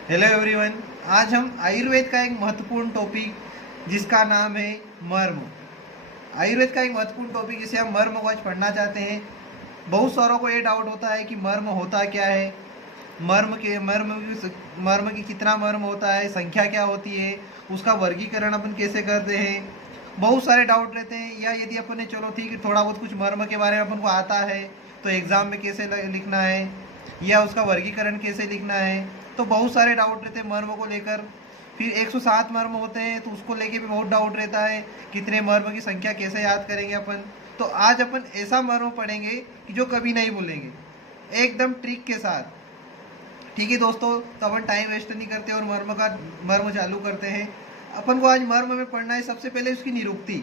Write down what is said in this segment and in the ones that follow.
Hello everyone. आज हम आयुर्वेद का एक महत्वपूर्ण टॉपिक जिसका नाम है मर्म। आयुर्वेद का एक महत्वपूर्ण टॉपिक जिसे हम मर्म को आज पढ़ना चाहते हैं। बहुत सारों को ये डाउट होता है कि मर्म होता क्या है, मर्म की कितना मर्म होता है, संख्या क्या होती है, उसका वर्गीकरण अपन कैसे करते हैं। बहुत सारे डाउट रहते हैं। या यदि अपन ने चलो ठीक है थोड़ा बहुत कुछ मर्म के बारे में अपन को आता है तो एग्जाम में कैसे लिखना है या उसका वर्गीकरण कैसे लिखना है, तो बहुत सारे डाउट रहते हैं मर्म को लेकर। फिर 107 मर्म होते हैं तो उसको लेके भी बहुत डाउट रहता है, कितने मर्म की संख्या कैसे याद करेंगे अपन। तो आज अपन ऐसा मर्म पढ़ेंगे कि जो कभी नहीं भूलेंगे, एकदम ट्रिक के साथ। ठीक है दोस्तों, तो अपन टाइम वेस्ट नहीं करते और मर्म चालू करते हैं। अपन को आज मर्म में पढ़ना है सबसे पहले उसकी निरुक्ति,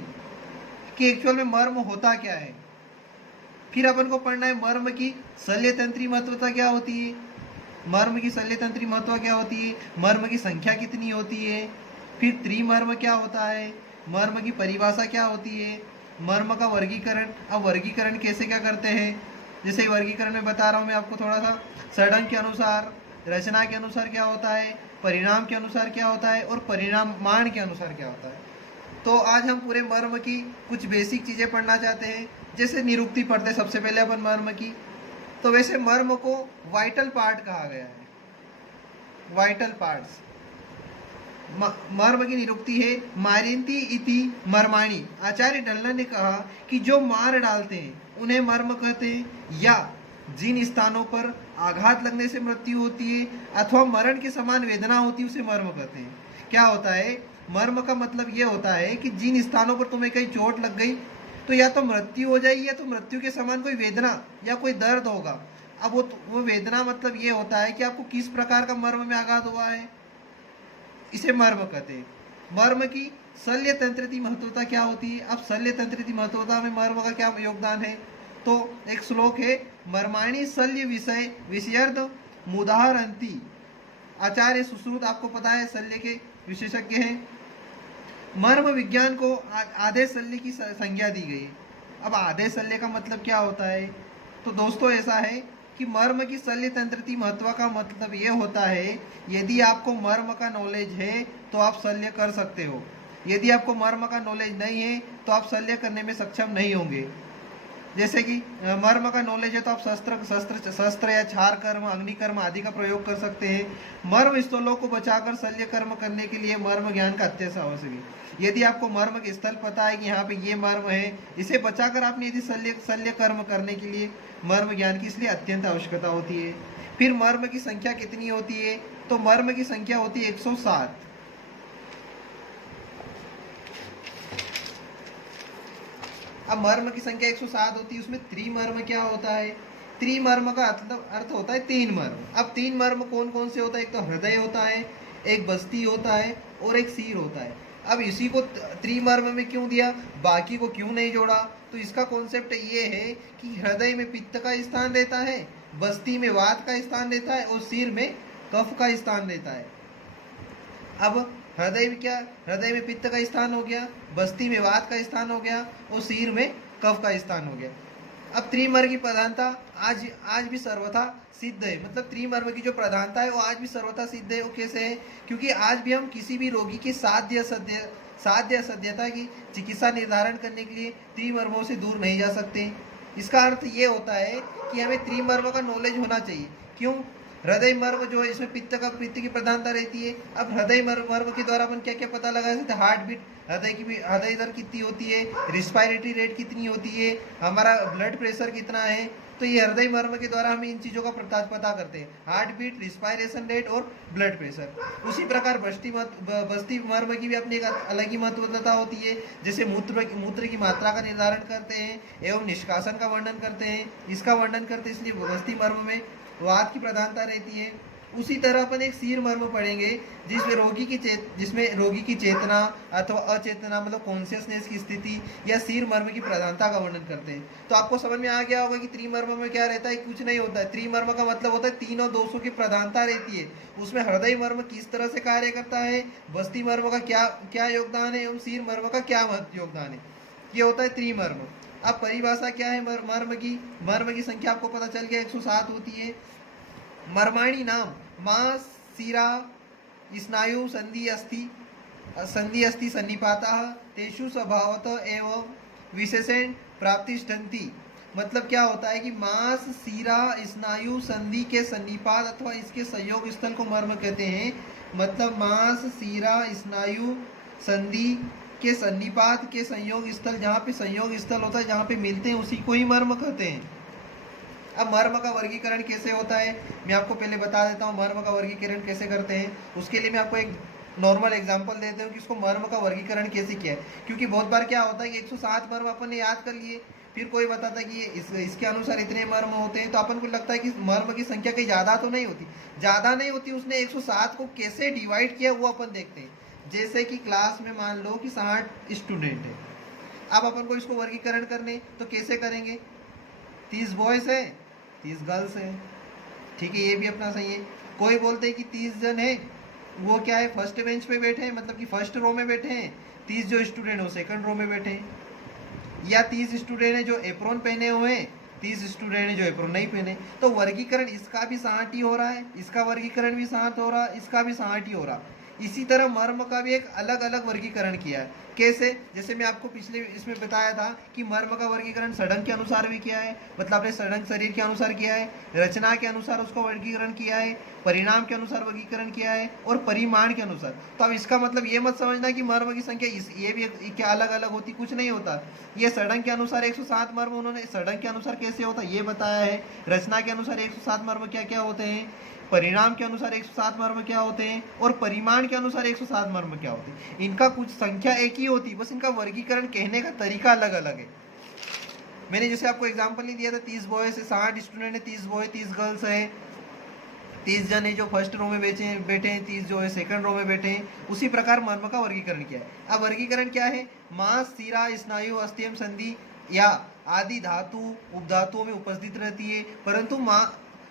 कि एक्चुअल में मर्म होता क्या है। फिर अपन को पढ़ना है मर्म की शल्यतंत्री महत्वता क्या होती है, मर्म की शल्यतंत्री महत्व क्या होती है, मर्म की संख्या कितनी होती है। फिर त्रिमर्म क्या होता है, मर्म की परिभाषा क्या होती है, मर्म का वर्गीकरण। अब वर्गीकरण कैसे क्या करते हैं, जैसे वर्गीकरण में बता रहा हूँ मैं आपको थोड़ा सा। षडंग के अनुसार, रचना के अनुसार क्या होता है, परिणाम के अनुसार क्या होता है और परिणाम मान के अनुसार क्या होता है। तो आज हम पूरे मर्म की कुछ बेसिक चीज़ें पढ़ना चाहते हैं। जैसे निरुक्ति पढ़ते सबसे पहले अपन मर्म की। तो वैसे मर्म को वाइटल पार्ट कहा गया है, वाइटल पार्ट्स। मर्म की निरुक्ति है, मारिंती इति मर्माणी। आचार्य डल्ला ने कहा कि जो मार डालते हैं उन्हें मर्म कहते हैं, या जिन स्थानों पर आघात लगने से मृत्यु होती है अथवा मरण के समान वेदना होती है उसे मर्म कहते हैं। क्या होता है मर्म का मतलब ये होता है कि जिन स्थानों पर तुम्हें कहीं चोट लग गई तो या तो मृत्यु हो जाएगी या तो मृत्यु के समान कोई वेदना या कोई दर्द होगा। अब वो वेदना मतलब ये होता है कि आपको किस प्रकार का मर्म में आघात हुआ है, इसे मर्म कहते हैं। मर्म की शल्य तंत्र की महत्वता क्या होती है। अब शल्य तंत्र की महत्वता में मर्म का क्या योगदान है, तो एक श्लोक है, मर्माणी शल्य विषय विषयार्थ मुदाहरंती। आचार्य सुश्रुत आपको पता है शल्य के विशेषज्ञ हैं। मर्म विज्ञान को आधे शल्य की संज्ञा दी गई। अब आधे शल्य का मतलब क्या होता है, तो दोस्तों ऐसा है कि मर्म की शल्य तंत्रति महत्व का मतलब ये होता है, यदि आपको मर्म का नॉलेज है तो आप शल्य कर सकते हो, यदि आपको मर्म का नॉलेज नहीं है तो आप शल्य करने में सक्षम नहीं होंगे। जैसे कि मर्म का नॉलेज है तो आप शस्त्र या छार कर्म, अग्निकर्म आदि का प्रयोग कर सकते हैं। मर्म स्थलों को बचाकर शल्य कर्म करने के लिए मर्म ज्ञान का अत्यंत आवश्यक है। यदि आपको मर्म के स्थल पता है कि यहाँ पे ये मर्म है, इसे बचाकर आपने यदि शल्य कर्म करने के लिए मर्म ज्ञान की इसलिए अत्यंत आवश्यकता होती है। फिर मर्म की संख्या कितनी होती है, तो मर्म की संख्या होती है 107। अब मर्म की संख्या 107 होती है, उसमें त्रिमर्म क्या होता है, त्रिमर्म का अर्थ होता है तीन मर्म। अब तीन मर्म कौन कौन से होता है, एक तो हृदय होता है, एक बस्ती होता है और एक सिर होता है। अब इसी को त्रिमर्म में क्यों दिया, बाकी को क्यों नहीं जोड़ा, तो इसका कॉन्सेप्ट ये है कि हृदय में पित्त का स्थान रहता है, बस्ती में वात का स्थान रहता है और सिर में कफ का स्थान रहता है। अब हृदय में क्या, हृदय में पित्त का स्थान हो गया, बस्ती में वात का स्थान हो गया और सिर में कफ का स्थान हो गया। अब त्रिमर्म की प्रधानता आज भी सर्वथा सिद्ध है, मतलब त्रिमर्म की जो प्रधानता है वो आज भी सर्वथा सिद्ध है। वो कैसे है, क्योंकि आज भी हम किसी भी रोगी की साध्य असध्यता की चिकित्सा निर्धारण करने के लिए त्रिमर्मों से दूर नहीं जा सकते। इसका अर्थ ये होता है कि हमें त्रिमर्म का नॉलेज होना चाहिए। क्यों, हृदय मर्म जो है इसमें पित्त की प्रधानता रहती है। अब हृदय मर्म के द्वारा अपन क्या क्या पता लगा सकते हैं, हार्ट बीट, हृदय दर कितनी होती है, रिस्पायरेटरी रेट कितनी होती है, हमारा ब्लड प्रेशर कितना है। तो ये हृदय मर्म के द्वारा हम इन चीज़ों का पता करते हैं, हार्ट बीट, रिस्पायरेशन रेट और ब्लड प्रेशर। उसी प्रकार बस्ती मर्म की भी अपनी एक अलग ही महत्वता होती है। जैसे मूत्र की मात्रा का निर्धारण करते हैं एवं निष्कासन का वर्णन करते हैं, इसका वर्णन करते हैं, इसलिए बस्ती मर्म में वात की प्रधानता रहती है। उसी तरह अपन एक सिर मर्म पढ़ेंगे जिसमें रोगी की चेतना अथवा अचेतना मतलब कॉन्शियसनेस की स्थिति या सिर मर्म की प्रधानता का वर्णन करते हैं। तो आपको समझ में आ गया होगा कि त्रिमर्म में क्या रहता है, कुछ नहीं होता है। त्रिमर्म का मतलब होता है तीनों दोषों की प्रधानता रहती है। उसमें हृदय मर्म किस तरह से कार्य करता है, बस्ती मर्म का क्या योगदान है एवं सिर मर्म का क्या योगदान है, ये होता है त्रिमर्म। अब परिभाषा क्या है मर्म की संख्या आपको पता चल गया 107 होती है। मर्माणी नाम मां शिरा स्नायु संधि अस्ति सन्निपातः तेषु स्वभावतः एव विशेषण प्राप्तिष्ठन्ति। मतलब क्या होता है कि मांस शिरा स्नायु संधि के सन्निपात अथवा इसके संयोग स्थल को मर्म कहते हैं। मतलब मांस शिरा स्नायु संधि के सन्निपात के संयोग स्थल, जहाँ पे संयोग स्थल होता है, जहाँ पे मिलते हैं, उसी को ही मर्म कहते हैं। अब मर्म का वर्गीकरण कैसे होता है मैं आपको पहले बता देता हूँ। मर्म का वर्गीकरण कैसे करते हैं उसके लिए मैं आपको एक नॉर्मल एग्जांपल देते हूँ कि इसको मर्म का वर्गीकरण कैसे किया है। क्योंकि बहुत बार क्या होता है कि 107 मर्म अपन ने याद कर लिए, फिर कोई बताता है कि इसके अनुसार इतने मर्म होते हैं, तो अपन को लगता है कि मर्म की संख्या कहीं ज़्यादा तो नहीं होती। ज़्यादा नहीं होती, उसने 107 को कैसे डिवाइड किया वो अपन देखते हैं। जैसे कि क्लास में मान लो कि 60 स्टूडेंट है, अब अपन को इसको वर्गीकरण करने तो कैसे करेंगे? 30 बॉयज़ है 30 गर्ल्स है, ठीक है, ये भी अपना सही है। कोई बोलते हैं कि 30 जन है, वो क्या है फर्स्ट बेंच पे बैठे हैं, मतलब कि फर्स्ट रो में बैठे हैं। 30 जो स्टूडेंट हो सेकंड रो में बैठे हैं। या 30 स्टूडेंट है जो एप्रोन पहने हुए हैं, 30 स्टूडेंट है जो एप्रोन नहीं पहने। तो वर्गीकरण इसका भी 60 ही हो रहा है, इसका वर्गीकरण भी 60 हो रहा है, इसका भी 60 ही हो रहा। इसी तरह मर्म का भी एक अलग अलग वर्गीकरण किया है। कैसे? जैसे मैं आपको पिछले इसमें बताया था कि मर्म का वर्गीकरण सड़ंग के अनुसार भी किया है, मतलब अपने सड़ंग शरीर के अनुसार किया है, रचना के अनुसार उसको वर्गीकरण किया है, परिणाम के अनुसार वर्गीकरण किया है, और परिमाण के अनुसार। तो अब इसका मतलब ये मत समझना कि मर्म की संख्या ये भी क्या अलग अलग होती, कुछ नहीं होता। ये सड़ंग के अनुसार 107 मर्म उन्होंने सड़ंग के अनुसार कैसे होता ये बताया है। रचना के अनुसार 107 मर्म क्या क्या होते हैं, परिणाम के अनुसार 107 मर्म क्या होते हैं, और परिमाण के अनुसार 107 मर्म क्या होते हैं। इनका कुछ संख्या एक ही होती, बस इनका वर्गीकरण कहने का तरीका अलग अलग है। मैंने जैसे आपको एग्जांपल नहीं दिया था, 30 बॉयज से 60 स्टूडेंट है, 30 बॉय 30 गर्ल्स है, 30 जन है जो फर्स्ट रो में बैठे हैं, 30 जो है सेकंड रो में बैठे हैं। उसी प्रकार मर्म का वर्गीकरण किया है। अब वर्गीकरण क्या है? मांस शिरा स्नायु अस्थियम संधि या आदि धातु उपधातुओं में उपस्थित रहती है, परंतु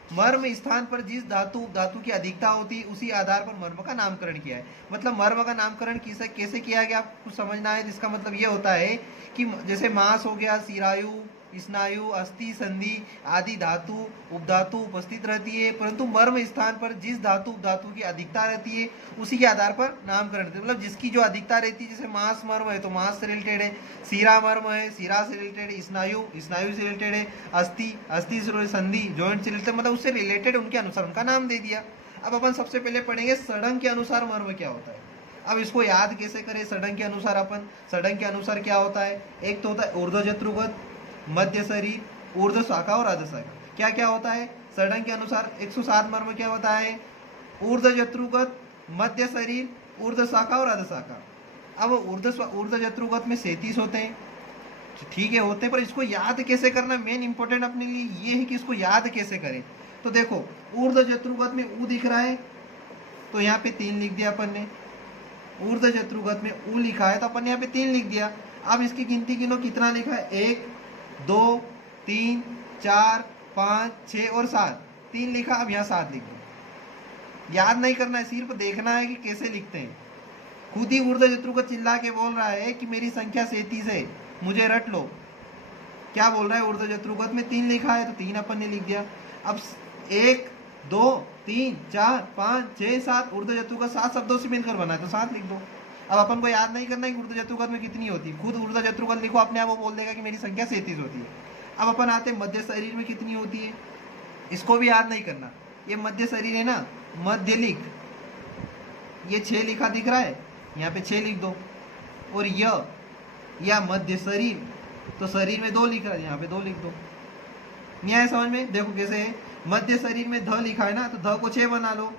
मर्म स्थान पर जिस धातु उपधातु की अधिकता होती है उसी आधार पर मर्म का नामकरण किया है। मतलब मर्म का नामकरण कैसे किया गया आपको समझना है। जिसका मतलब ये होता है कि जैसे मांस हो गया, शिरायु स्नायु अस्थि संधि आदि धातु उपधातु उपस्थित रहती है, परंतु मर्म स्थान पर जिस धातु उपधातु की अधिकता रहती है उसी के आधार पर नामकरण। मतलब जिसकी जो अधिकता रहती है, जैसे मांस मर्म है तो मांस से रिलेटेड है, शिरा मर्म है शिरा से रिलेटेड है, स्नायु से रिलेटेड है, अस्थि से संधि जॉइंट से रिलेटेड, मतलब उससे रिलेटेड उनके अनुसार उनका नाम दे दिया। अब अपन सबसे पहले पढ़ेंगे सड़ंग के अनुसार मर्म क्या होता है। अब इसको याद कैसे करें? सड़ंग के अनुसार अपन सड़ंग के अनुसार क्या होता है? एक तो होता है ऊर्ध्वजत्रुगत, मध्य शरीर, ऊर्ध्व शाखा और अध शाखा। क्या क्या होता है सड़ंग के अनुसार? 107 मर्म क्या होता है? ऊर्ध्वजत्रुगत, मध्य शरीर, ऊर्ध्व शाखा और अध शाखा। अब ऊर्ध्वजत्रुगत में 37 होते हैं, ठीक है होते हैं, पर इसको याद कैसे करना मेन इंपॉर्टेंट अपने लिए ये है कि इसको याद कैसे करें। तो देखो ऊर्ध्वजत्रुगत में ऊ दिख रहा है तो यहाँ पे 3 लिख दिया अपन ने। ऊर्ध्वजत्रुगत में ऊ लिखा है तो अपन ने यहाँ पे 3 लिख दिया। अब इसकी गिनती गिनो, कितना लिखा है? 1 2 3 4 5 6 और 7, 3 लिखा। अब यहाँ 7 लिख दो। याद नहीं करना है, सिर्फ देखना है कि कैसे लिखते हैं। खुद ही ऊर्ध्वजत्रुगत चिल्ला के बोल रहा है कि मेरी संख्या 37 है, मुझे रट लो। क्या बोल रहा है? ऊर्ध्वजत्रुगत में 3 लिखा है तो 3 अपन ने लिख दिया। अब 1 2 3 4 5 6 7 ऊर्ध्वजत्रुगत 7 शब्दों से मिलकर बना है तो 7 लिख दो। अब अपन को याद नहीं करना है कि ऊर्ध्वजत्रुगत में कितनी होती है, खुद ऊर्ध्वजत्रुगत लिखो, अपने आप वो बोल देगा कि मेरी संख्या 37 होती है। अब अपन आते हैं मध्य शरीर में कितनी होती है, इसको भी याद नहीं करना। ये मध्य शरीर है ना, मध्य लिख, ये 6 लिखा दिख रहा है, यहाँ पे 6 लिख दो। और या मध्य शरीर, तो शरीर में 2 लिख रहा है, यहाँ पे 2 लिख दो। नहीं आया समझ में? देखो कैसे है, मध्य शरीर में ध लिखा है ना तो ध को 6 बना लो,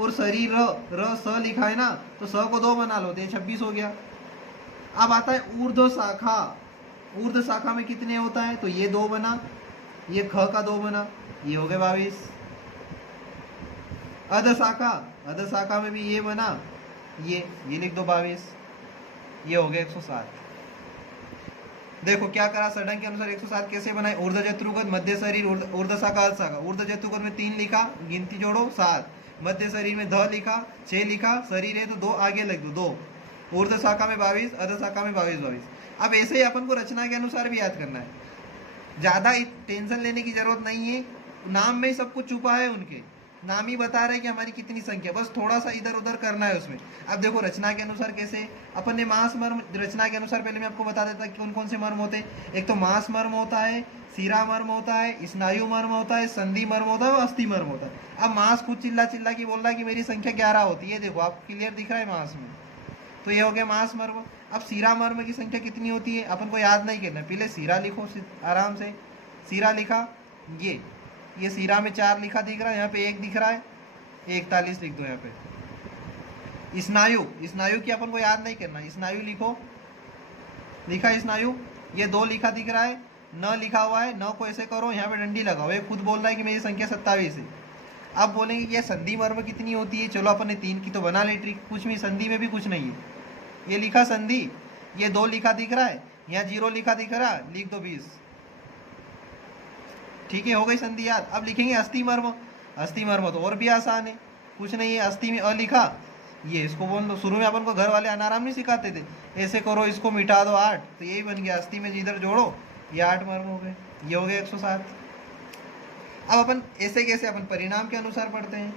और शरीर र स लिखा है ना तो स को 2 बना लो, तो ये 26 हो गया। अब आता है ऊर्ध्व शाखा। ऊर्ध्व शाखा में कितने होता है? तो ये 2 बना, ये ख का 2 बना, ये हो गए 22। अध शाखा में भी ये बना, ये लिख दो 22, ये हो गए 107। देखो क्या करा, सड़ंग के अनुसार 107 कैसे बनाए? ऊर्ध्वजत्रुगत, मध्य शरीर, ऊर्ध्व शाखा, अध शाखा। ऊर्ध्वजत्रुगत में 3 लिखा, गिनती जोड़ो 7। मध्य शरीर में ध लिखा, 6 लिखा, शरीर है तो 2 आगे लिख दो 2। ऊर्ध्व शाखा में 22, अध शाखा में 22। अब ऐसे ही अपन को रचना के अनुसार भी याद करना है। ज़्यादा टेंशन लेने की जरूरत नहीं है, नाम में ही सब कुछ छुपा है उनके। नाम ही बता रहे हैं कि हमारी कितनी संख्या, बस थोड़ा सा इधर उधर करना है उसमें। अब देखो रचना के अनुसार कैसे अपन ने मास मर्म, रचना के अनुसार पहले मैं आपको बता देता कि कौन कौन से मर्म होते हैं। एक तो मास मर्म होता है, सीरा मर्म होता है, स्नायु मर्म होता है, संधि मर्म होता है और अस्थि मर्म होता है। अब मास खुद चिल्ला चिल्ला की बोल रहा है कि मेरी संख्या 11 होती है, देखो आप क्लियर दिख रहा है मास में, तो ये हो गया मास मर्म। अब सीरा मर्म की संख्या कितनी होती है अपन को याद नहीं करना, पहले सीरा लिखो आराम से। सीरा लिखा, ये सीरा में 4 लिखा दिख रहा है, यहाँ पे 1 दिख रहा है, 41 लिख दो यहाँ पे। स्नायु, स्नायु की अपन को याद नहीं करना, स्नायु लिखो, लिखा स्नायु, ये 2 लिखा दिख रहा है, न लिखा हुआ है, न को ऐसे करो, यहाँ पे डंडी लगाओ, ये खुद बोल रहा है कि मेरी संख्या 27 है। अब बोलेंगे कि ये संधि मर्म कितनी होती है, चलो अपन ने 3 की तो बना ली ट्रिक, कुछ भी संधि में भी कुछ नहीं है, ये लिखा संधि, ये 2 लिखा दिख रहा है, यहाँ 0 लिखा दिख रहा है, लिख दो 20, ठीक है, हो गई संधि याद। अब लिखेंगे अस्थि मर्म, अस्थि मर्म तो और भी आसान है, कुछ नहीं है, अस्थि में अ लिखा, ये इसको बोल दो, शुरू में अपन को घर वाले अनाराम नहीं सिखाते थे, ऐसे करो इसको मिटा दो 8, तो यही बन गया, अस्थि में जिधर जोड़ो ये 8 मर्म हो गए, ये हो गए 107। अब अपन ऐसे कैसे अपन परिणाम के अनुसार पढ़ते हैं,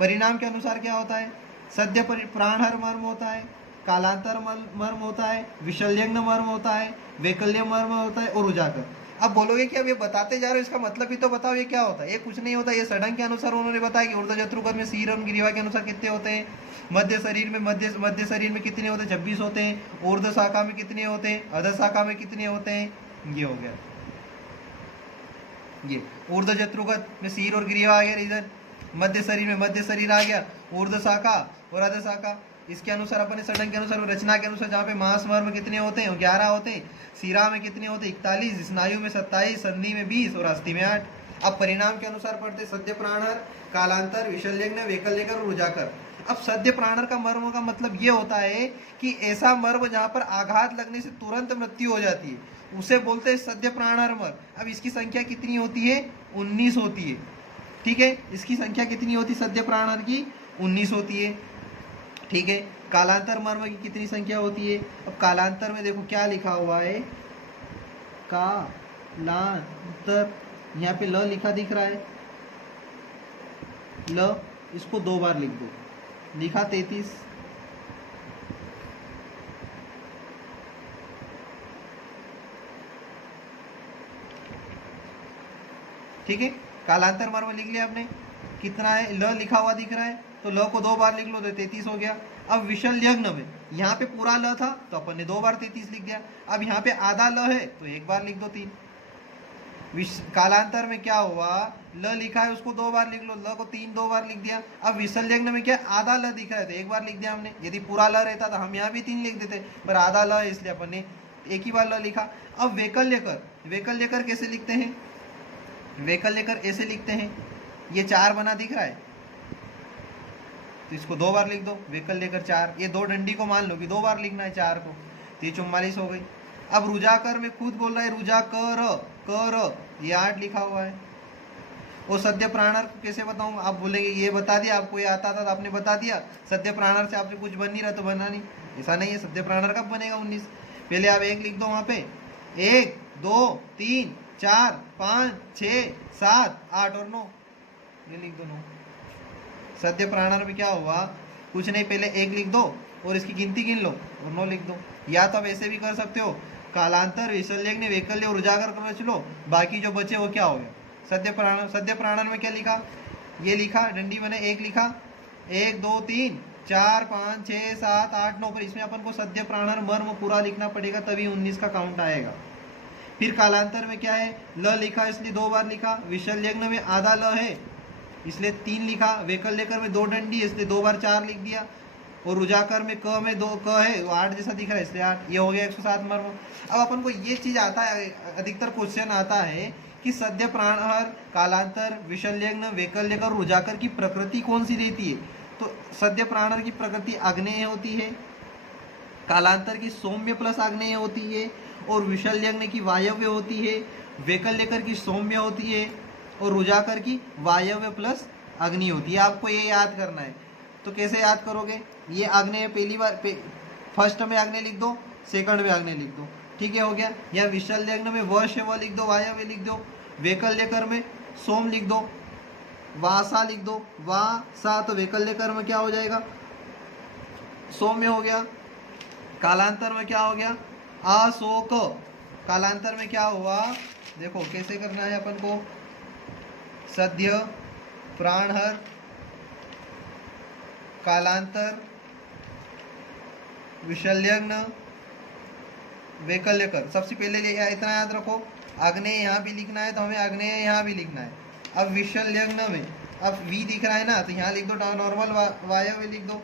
परिणाम के अनुसार क्या होता है, सद्य प्राणहर मर्म होता है, कालांतर मर्म होता है, विशल्यग्न मर्म होता है, वैकल्य मर्म होता है और उजागर। अब बोलोगे कि अब ये बताते जा रहे हो, इसका मतलब भी तो बताओ ये क्या होता है। ये कुछ नहीं होता, ये सडंग के अनुसार उन्होंने बताया कि ऊर्ध्वजत्रुगत में सीर एवं ग्रीवा के अनुसार कितने होते हैं, मध्य शरीर में कितने होते हैं, 26 होते हैं, ऊर्ध्व शाखा में कितने होते हैं, अधर शाखा में कितने होते हैं, ये हो गया। ये ऊर्ध्वजत्रुगत में सीर और ग्रीवा आ गया, इधर मध्य शरीर आ गया, ऊर्ध्व शाखा और अधर शाखा, इसके अनुसार अपने सडंग के अनुसार, रचना के अनुसार जहाँ पे मास मर्म कितने होते हैं 11 होते हैं, सीरा में कितने होते हैं 41, स्नायु में 27, संधि में 20 और अस्थि में 8। अब परिणाम के अनुसार पढ़ते सद्य प्राणहर, कालांतर, विशल्यग्न, वैकल्यकर और उजाकर। अब सद्य प्राणहर का मर्म का मतलब ये होता है कि ऐसा मर्म जहाँ पर आघात लगने से तुरंत मृत्यु हो जाती है, उसे बोलते हैं सद्य प्राणहर मर्म। अब इसकी संख्या कितनी होती है, 19 होती है, ठीक है, इसकी संख्या कितनी होती है सद्य प्राणहर की, 19 होती है, ठीक है। कालांतर मर्म की कितनी संख्या होती है, अब कालांतर में देखो क्या लिखा हुआ है, कालांतर, यहाँ पे ल लिखा दिख रहा है, ल, इसको 2 बार लिख दो, लिखा 33, ठीक है। कालांतर मर्म लिख लिया आपने, कितना है, ल लिखा हुआ दिख रहा है, तो ल को 2 बार लिख लो तो 33 हो गया। अब विशल्यग्न में यहाँ पे पूरा ल था तो अपन ने 2 बार 33 लिख दिया, अब यहाँ पे आधा ल है तो 1 बार लिख दो 3। कालांतर में क्या हुआ, ल लिखा है उसको 2 बार लिख लो, ल को 2 बार लिख दिया। अब विशल्यग्न में क्या आधा ल दिख रहा है तो 1 बार लिख दिया हमने, यदि पूरा ल रहता तो हम यहाँ भी 3 लिख देते, पर आधा ल है इसलिए अपन ने 1 ही बार ल लिखा। अब वैकल्यकर, वैकल्यकर कैसे लिखते हैं, वैकल्यकर ऐसे लिखते हैं, ये 4 बना दिख रहा है तो इसको 2 बार लिख दो, वैकल्यकर 4, ये 2 डंडी को मान लो कि 2 बार लिखना है 4 को, तो ये 44 हो गई। अब रुजाकर में खुद बोल रहा है रुजाकर, कर, ये 8 लिखा हुआ है। और सद्य प्राणर कैसे बताऊंगा, आप बोलेंगे ये बता दिया, आपको ये आता था तो आपने बता दिया, सद्य प्राणर से आपसे कुछ बन नहीं रहा तो बना नहीं, ऐसा नहीं है। सद्य प्राणर कब बनेगा 19, पहले आप 1 लिख दो वहाँ पे, 1 2 3 4 5 6 7 8 और 9, ये लिख दो 9। सद्य प्राणर में क्या हुआ, कुछ नहीं, पहले 1 लिख दो और इसकी गिनती गिन लो और 9 लिख दो। या तो आप ऐसे भी कर सकते हो, कालांतर, विशल्यग्न, वैकल्य और उजागर कर चलो, बाकी जो बचे वो क्या हो गया सद्य प्राणर। सद्य प्राणर में क्या लिखा, ये लिखा, डंडी बने 1 लिखा, 1 2 3 4 5 6 7 8 9, पर इसमें अपन को सद्य प्राणर मर्म पूरा लिखना पड़ेगा तभी 19 का काउंट आएगा। फिर कालांतर में क्या है, ल लिखा इसलिए 2 बार लिखा, विशल्यग्न में आधा ल है इसलिए 3 लिखा, वैकल्यकर में 2 डंडी इसलिए 2 बार 4 लिख दिया, और रुजाकर में क में 2 क है वो 8 जैसा दिख रहा है इसलिए 8, ये हो गया 107 मर्म। अब अपन को ये चीज आता है, अधिकतर क्वेश्चन आता है कि सद्य प्राणहर, कालांतर, विशल्यग्न, वैकल्यकर, रुजाकर की प्रकृति कौन सी रहती है। तो सद्य प्राणहर की प्रकृति आग्नेय होती है, कालांतर की सौम्य प्लस आग्नेय होती है, और विशल्यग्न की वायव्य होती है, वैकल्यकर की सौम्य होती है, और रुजाकर की वायव्य प्लस अग्नि होती है। आपको ये याद करना है, तो कैसे याद करोगे, ये आग्नेय पहली बार फर्स्ट में आग्नेय लिख दो, सेकंड में आग्नेय लिख दो, ठीक है, हो गया। या विशल्यग्न में वश है वह लिख दो, वायव्य लिख दो, वैकल्यकर में सोम लिख दो, वासा लिख दो, वासा, तो वैकल्य कर्म क्या हो जाएगा, सौम्य हो गया। कालांतर में क्या हो गया, अशोक। कालांतर में क्या हुआ, देखो कैसे करना है अपन को, सद्य, प्राणहर, कालांतर, विशल्यग्न, वैकल्यकर। सबसे पहले इतना याद रखो, आग्नेय यहाँ भी लिखना है तो हमें आग्नेय यहाँ भी लिखना है। अब विशल्यग्न में अब वी दिख रहा है ना, तो यहाँ लिख दो नॉर्मल वायव्य लिख दो।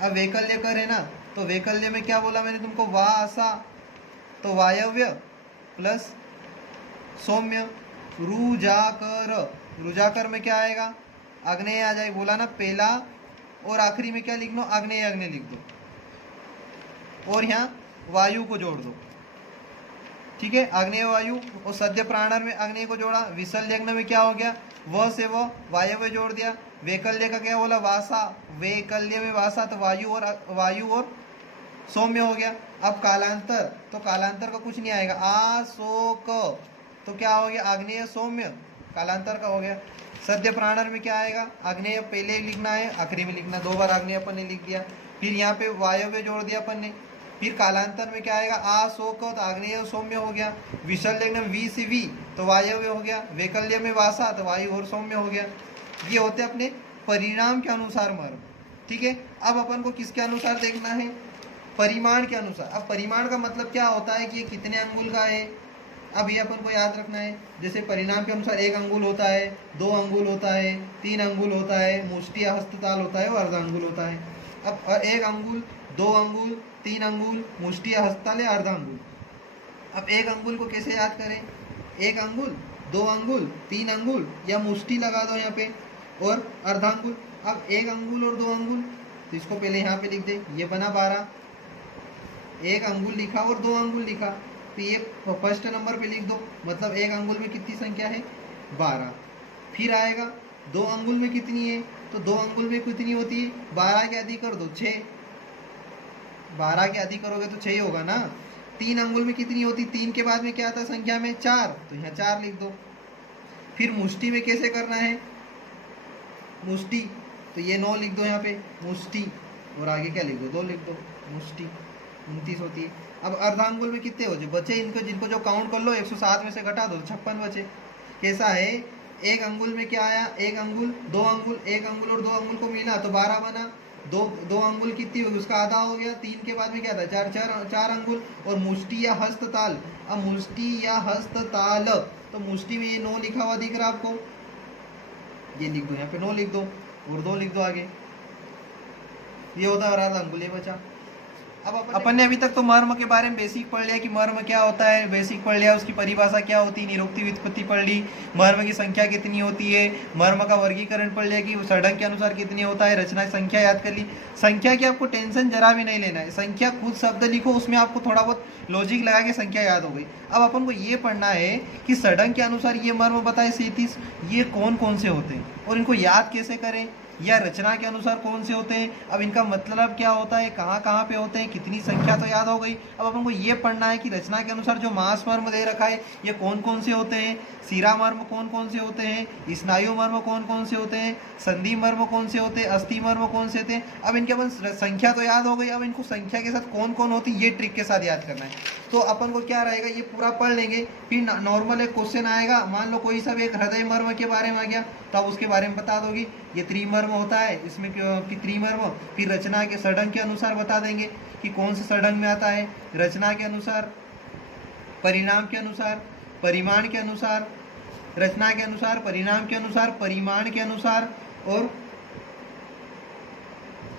अब वैकल्यकर है ना, तो वैकल्य में क्या बोला मैंने तुमको, वासा, तो वायव्य प्लस सौम्य। रुजाकर, रुजाकर में क्या आएगा, आग्नेय आ जाए, बोला ना पहला, और आखिरी में क्या लिख लो, आग्नेय आग्नेय लिख दो, और यहाँ वायु को जोड़ दो, ठीक है, आग्नेय वायु। और सद्य प्राणर में आग्नेय को जोड़ा। विसल्यग्न में क्या हो गया, व से व वायव्य जोड़ दिया। वैकल्य का क्या बोला, वासा, वैकल्य में वासा, तो वायु और सौम्य हो गया। अब कालांतर, तो कालांतर का कुछ नहीं आएगा, आशोक, तो क्या हो गया, आग्नेय सौम्य, कालांतर का हो गया। सद्य प्राणर में क्या आएगा, आग्नेय पहले ही लिखना है, आखिरी में लिखना, 2 बार आग्नेय अपन ने लिख दिया। फिर यहाँ पे वायव्य जोड़ दिया अपन ने। फिर कालांतर में क्या आएगा, अशोक, तो आग्नेय सौम्य हो गया। विशल्य में वी से वी, तो वायव्य हो गया। वैकल्य में वासा, तो वायु और सौम्य हो गया। ये होते अपने परिणाम के अनुसार मर्म, ठीक है। अब अपन को किसके अनुसार देखना है, परिमाण के अनुसार। अब परिमाण का मतलब क्या होता है कि ये कितने अंगुल का है, अब ये अपन को याद रखना है। जैसे परिणाम के अनुसार 1 अंगुल होता है, 2 अंगुल होता है, 3 अंगुल होता है, मुष्टि हस्तताल होता है और अर्धांगुल होता है। अब 1 अंगुल, 2 अंगुल, 3 अंगुल, मुष्टि हस्तताल या अर्धांगुल। अब 1 अंगुल को कैसे याद करें, 1 अंगुल, 2 अंगुल, 3 अंगुल, या मुष्टि लगा दो यहाँ पे, और अर्धांगुल। अब 1 अंगुल और 2 अंगुल, तो इसको पहले यहाँ पे लिख दे, ये बना 12। 1 अंगुल लिखा और 2 अंगुल लिखा, तो ये फर्स्ट नंबर पे लिख दो, मतलब 1 अंगुल में कितनी संख्या है, 12। फिर आएगा 2 अंगुल में कितनी है, तो 2 अंगुल में कितनी होती है, 12 के अधिक कर दो 6, 12 के अधिक करोगे तो 6 होगा ना। 3 अंगुल में कितनी होती, 3 के बाद में क्या आता है संख्या में, 4, तो यहाँ 4 लिख दो। फिर मुष्टि में कैसे करना है, मुष्टि, तो ये 9 लिख दो यहाँ पे, मुष्टि, और आगे क्या लिख दो, 2 लिख दो, मुष्टि 29 होती है। अब अर्धांगुल में कितने हो बचे, इनको जिनको जो काउंट कर लो, 107 में से घटा दो, 56 बचे। कैसा है, 1 अंगुल में क्या आया, 1 अंगुल, 2 अंगुल, 1 अंगुल और 2 अंगुल को मिला तो 12 बना। 2 अंगुल कितनी होगी, उसका आधा हो गया। 3 के बाद में क्या था, 4 अंगुल। और मुष्टि या हस्तताल, अब मुष्टि या हस्तताल, तो मुष्टि में ये 9 लिखा हुआ दिख रहा है आपको, ये लिख दो यहाँ पे, 9 लिख दो और 2 लिख दो आगे, ये होता है अर्धांगुल, ये बचा। अब अपन ने अभी तक तो मर्म के बारे में बेसिक पढ़ लिया कि मर्म क्या होता है, बेसिक पढ़ लिया, उसकी परिभाषा क्या होती है, निरुक्ति व्युत्पत्ति पढ़ ली, मर्म की संख्या कितनी होती है, मर्म का वर्गीकरण पढ़ लिया कि षडंग के अनुसार कितनी होता है, रचना संख्या याद कर ली। संख्या की आपको टेंशन जरा भी नहीं लेना है, संख्या खुद शब्द लिखो, उसमें आपको थोड़ा बहुत लॉजिक लगा के संख्या याद हो गई। अब अपन को ये पढ़ना है कि षडंग के अनुसार ये मर्म बताए 37, ये कौन कौन से होते हैं और इनको याद कैसे करें, या रचना के अनुसार कौन से होते हैं, अब इनका मतलब क्या होता है, कहाँ कहाँ पे होते हैं, कितनी संख्या तो याद हो गई। अब अपन को ये पढ़ना है कि रचना के अनुसार जो मास मर्म दे रखा है ये कौन कौन से होते हैं, सीरा मर्म कौन कौन से होते हैं, स्नायु मर्म कौन कौन से होते हैं, संधि मर्म कौन से होते हैं, अस्थि मर्म कौन से होते हैं। अब इनके अपन संख्या तो याद हो गई, अब इनको संख्या के साथ कौन कौन होती है ये ट्रिक के साथ याद करना है। तो अपन को क्या रहेगा, ये पूरा पढ़ लेंगे, फिर नॉर्मल एक क्वेश्चन आएगा, मान लो कोई सब एक हृदय मर्म के बारे में आ गया तो आप उसके बारे में बता दोगी, ये त्रिमर्म होता है, इसमें कि त्रिमर्म, फिर रचना के षडंग के अनुसार बता देंगे कि कौन से षडंग में आता है, रचना के अनुसार, परिणाम के अनुसार, परिमाण के अनुसार, रचना के अनुसार, परिणाम के अनुसार, परिमाण के अनुसार, और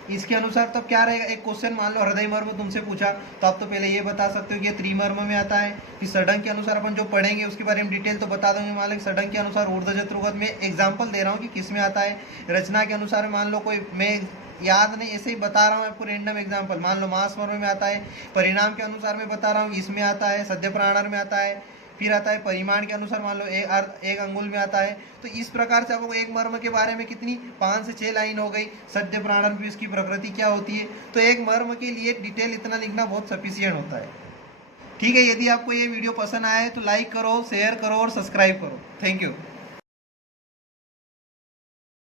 इसके अनुसार तब क्या रहेगा। एक क्वेश्चन मान लो हृदय मर्म तुमसे पूछा तो आप तो पहले ये बता सकते हो कि ये त्रिमर्म में आता है। फिर षडंग के अनुसार अपन जो पढ़ेंगे उसके बारे में डिटेल तो बता दूंगे, मान लो षडंग के अनुसार ऊर्ध्व चतुर्गत में एग्जाम्पल दे रहा हूँ कि किस में आता है। रचना के अनुसार मान लो कोई, मैं याद नहीं ऐसे ही बता रहा हूँ आपको रैंडम एग्जाम्पल, मान लो मास मर्म में आता है। परिणाम के अनुसार मैं बता रहा हूँ इसमें आता है, सद्य प्राणर में आता है। फिर आता है परिमाण के अनुसार, मान लो एक अंगुल में आता है। तो इस प्रकार से आपको एक मर्म के बारे में कितनी 5 से 6 लाइन हो गई। सद्य प्राणर में इसकी प्रकृति क्या होती है, तो एक मर्म के लिए डिटेल इतना लिखना बहुत सफिशिएंट होता है। ठीक है, यदि आपको ये वीडियो पसंद आए तो लाइक करो, शेयर करो और सब्सक्राइब करो। Thank you.